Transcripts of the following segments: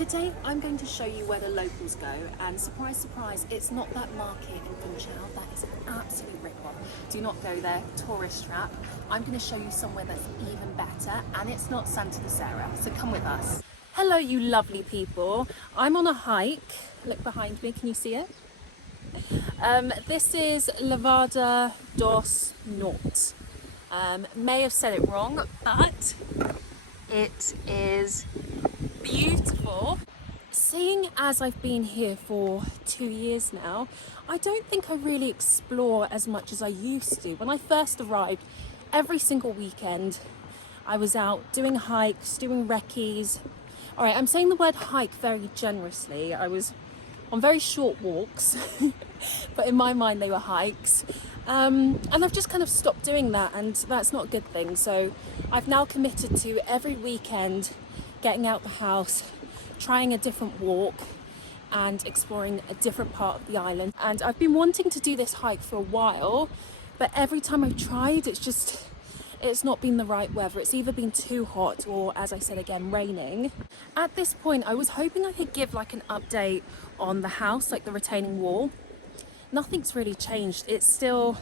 Today I'm going to show you where the locals go, and surprise, surprise, it's not that market in Funchal. That is an absolute rip-off. Do not go there, tourist trap. I'm going to show you somewhere that's even better, and it's not Santa Teresa, so come with us. Hello you lovely people. I'm on a hike. Look behind me, can you see it? This is Lavada dos Norte. May have said it wrong, but it is beautiful. Seeing as I've been here for 2 years now, I don't think I really explore as much as I used to. When I first arrived, every single weekend I was out doing hikes, doing recce's. All right, I'm saying the word hike very generously. I was on very short walks, but in my mind they were hikes. And I've just kind of stopped doing that, and that's not a good thing. So I've now committed to every weekend getting out the house, trying a different walk and exploring a different part of the island. And I've been wanting to do this hike for a while, but every time I've tried, it's not been the right weather. It's either been too hot or, as I said again, raining. At this point, I was hoping I could give like an update on the house, like the retaining wall. Nothing's really changed. It's still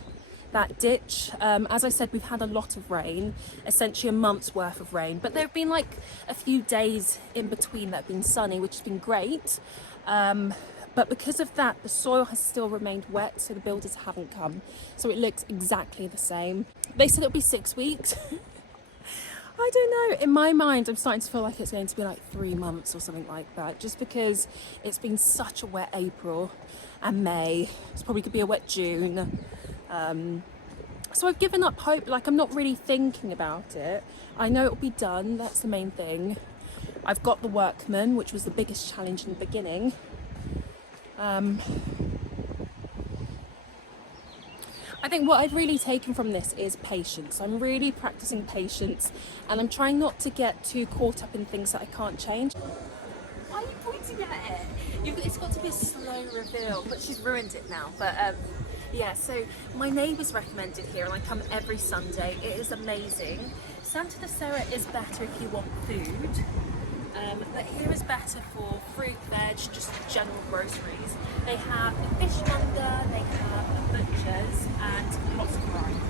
that ditch. As I said, we've had a lot of rain, essentially a month's worth of rain, but there have been like a few days in between that have been sunny, which has been great. But because of that, the soil has still remained wet, so the builders haven't come. So it looks exactly the same. They said it'll be 6 weeks. I don't know, in my mind, I'm starting to feel like it's going to be like 3 months or something like that, just because it's been such a wet April and May. It's probably could be a wet June. So I've given up hope. Like, I'm not really thinking about it. I know it'll be done, that's the main thing. I've got the workmen, which was the biggest challenge in the beginning. I think what I've really taken from this is patience. I'm really practicing patience, and I'm trying not to get too caught up in things that I can't change. Why are you pointing at it? It's got to be a slow reveal, but she's ruined it now. But yeah, so my neighbours recommended here, and I come every Sunday. It is amazing. Santa Teresa is better if you want food, but here is better for fruit, veg, just general groceries. They have a fishmonger, they have a butcher's, and lots of variety.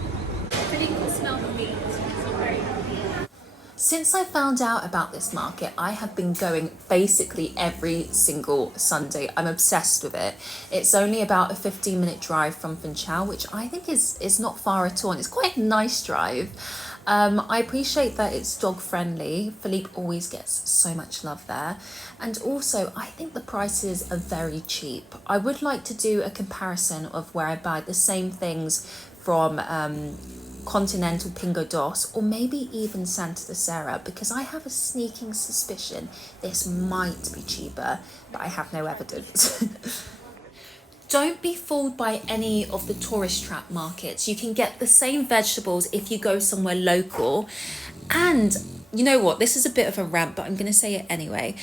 Philippe can smell the meat, so very happy. Since I found out about this market, I have been going basically every single Sunday. I'm obsessed with it. It's only about a 15-minute drive from Funchal, which I think is not far at all, and it's quite a nice drive. I appreciate that it's dog friendly. Philippe always gets so much love there. And also, I think the prices are very cheap. I would like to do a comparison of where I buy the same things from Continental Pingo Dos, or maybe even Santa Teresa, because I have a sneaking suspicion this might be cheaper, but I have no evidence. Don't be fooled by any of the tourist trap markets. You can get the same vegetables if you go somewhere local. And you know what, this is a bit of a rant, but I'm going to say it anyway.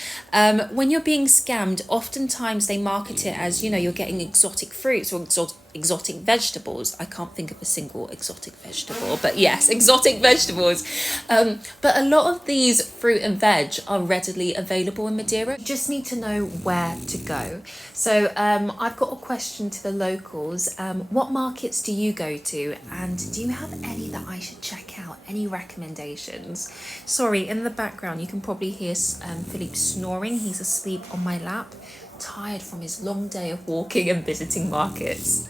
When you're being scammed, oftentimes they market it as, you know, you're getting exotic fruits or exotic vegetables. I can't think of a single exotic vegetable, but yes, exotic vegetables. But a lot of these fruit and veg are readily available in Madeira. You just need to know where to go. So I've got a question to the locals. What markets do you go to? And do you have any that I should check out? Any recommendations? Sorry, in the background, you can probably hear Philippe snoring. He's asleep on my lap, tired from his long day of walking and visiting markets.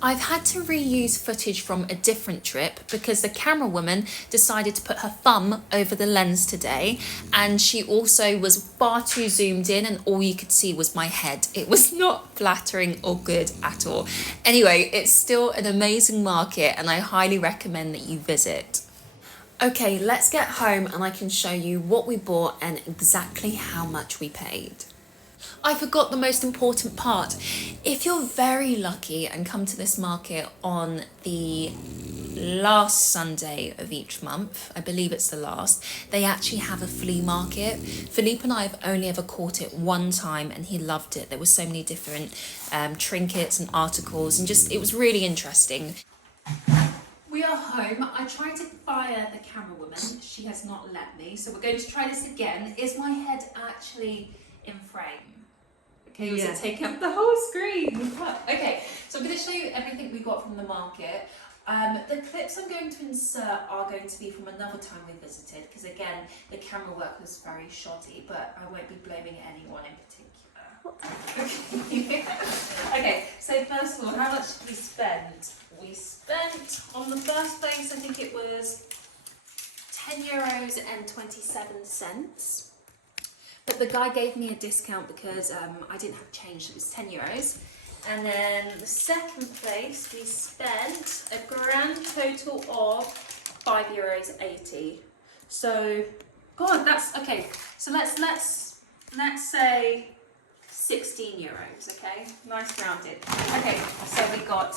I've had to reuse footage from a different trip because the camera woman decided to put her thumb over the lens today, and she also was far too zoomed in, and all you could see was my head. It was not flattering or good at all. Anyway, it's still an amazing market, and I highly recommend that you visit. Okay, let's get home and I can show you what we bought and exactly how much we paid. I forgot the most important part. If you're very lucky and come to this market on the last Sunday of each month, I believe it's the last, they actually have a flea market. Philippe and I have only ever caught it one time and he loved it. There were so many different trinkets and articles, and just, it was really interesting. We are home. I tried to fire the camera woman. She has not let me. So we're going to try this again. Is my head actually in frame. Okay, yeah. So take up the whole screen. Okay, so I'm going to show you everything we got from the market. The clips I'm going to insert are going to be from another time we visited, because again, the camera work was very shoddy, but I won't be blaming anyone in particular. Okay, so first of all, how much did we spend? We spent, on the first place, I think it was €10.27. But the guy gave me a discount because I didn't have change, so it was €10. And then the second place, we spent a grand total of €5.80. So, God, that's okay. So let's say €16. Okay, nice rounded. Okay, so we got.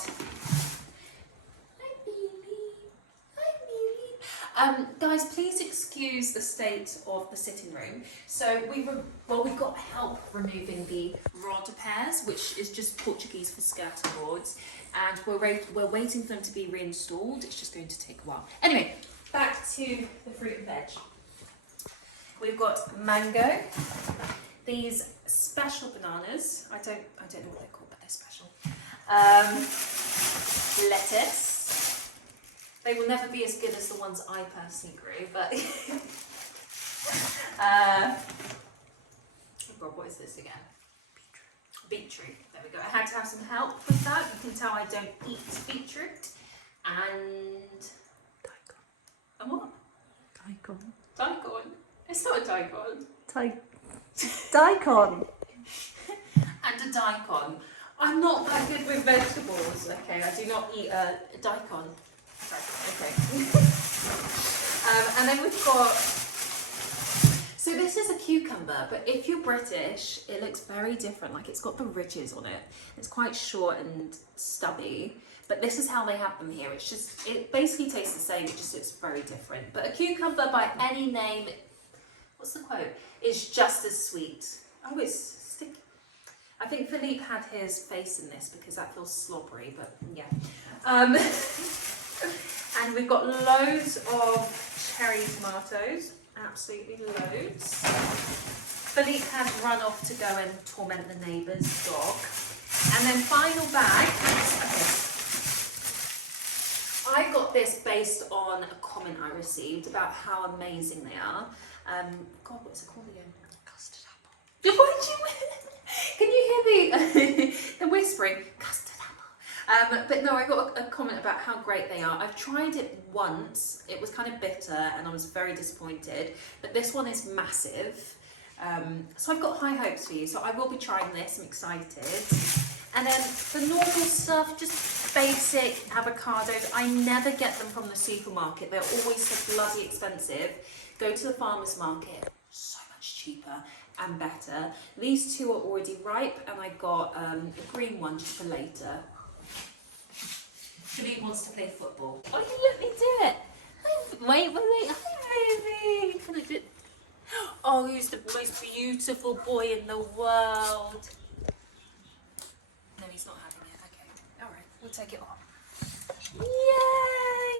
Guys, please excuse the state of the sitting room. So we got help removing the rod pairs, which is just Portuguese for skirting boards, and we're waiting for them to be reinstalled. It's just going to take a while. Anyway, back to the fruit and veg. We've got mango, these special bananas. I don't know what they're called, but they're special. Lettuce. They will never be as good as the ones I personally grew, but God, what is this again? Beetroot. There we go. I had to have some help with that. You can tell I don't eat beetroot. And daikon. And what? Daikon. Daikon. It's not a daikon. Daikon. And a daikon. I'm not that good with vegetables. Okay, I do not eat a daikon. Okay. And then we've got, so this is a cucumber, but if you're British, it looks very different. Like it's got the ridges on it. It's quite short and stubby, but this is how they have them here. It basically tastes the same, it just looks very different. But a cucumber by any name, what's the quote, is just as sweet. Oh, it's sticky. I think Philippe had his face in this because that feels slobbery, but yeah. And we've got loads of cherry tomatoes, absolutely loads. Philippe has run off to go and torment the neighbour's dog. And then final bag, okay. I got this based on a comment I received about how amazing they are. God, what's it called again? Custard apple. What did you Can you hear the whispering? Custard. But no, I got a comment about how great they are. I've tried it once. It was kind of bitter and I was very disappointed. But this one is massive. So I've got high hopes for you. So I will be trying this. I'm excited. And then the normal stuff, just basic avocados. I never get them from the supermarket. They're always so bloody expensive. Go to the farmer's market. So much cheaper and better. These two are already ripe and I got a green one just for later. Philippe wants to play football. Oh, you let me do it. Wait. Hi, baby. Can I do it? Oh, he's the most beautiful boy in the world. No, he's not having it. Okay. All right. We'll take it off. Yay!